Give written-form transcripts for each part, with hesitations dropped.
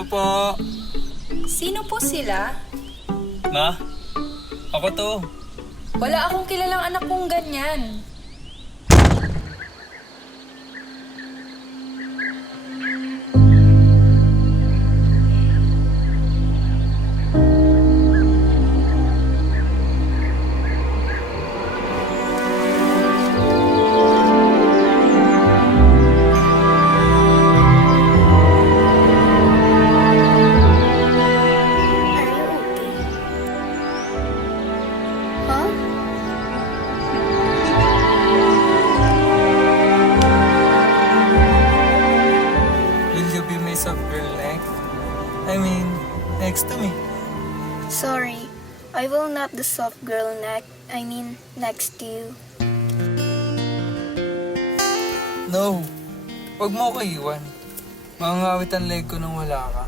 Tao po. Sino po sila? Ma, ako to. Wala akong kilalang anak kong ganyan. Are you okay? Huh? Will you be my soft girl next to me? Sorry, I will not the soft girl next to you. No, wag mo ako iwan. Mangangawit ang leg ko nang wala ka.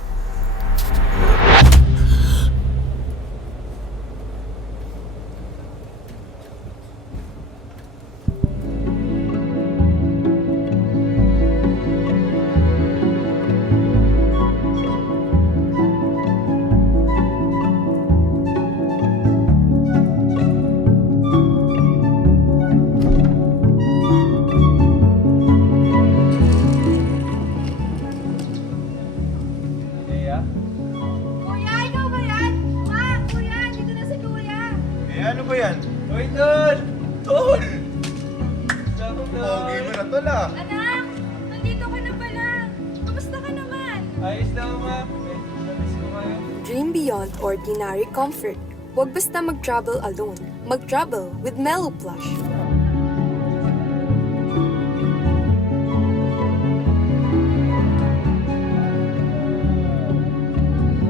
Kuya, ikaw ba yan? Ma, kuya, dito na si kuya. Eh, ano ba yan? Hoy, Tol! Tol! Sabog Pogi mo na tol ah. Anak, nandito ka na pala. Kamusta ka naman? Ayos lang, ma. Namiss ko kayo. Dream beyond ordinary comfort. Huwag basta mag-travel alone. Mag-travel with Mellow Plush.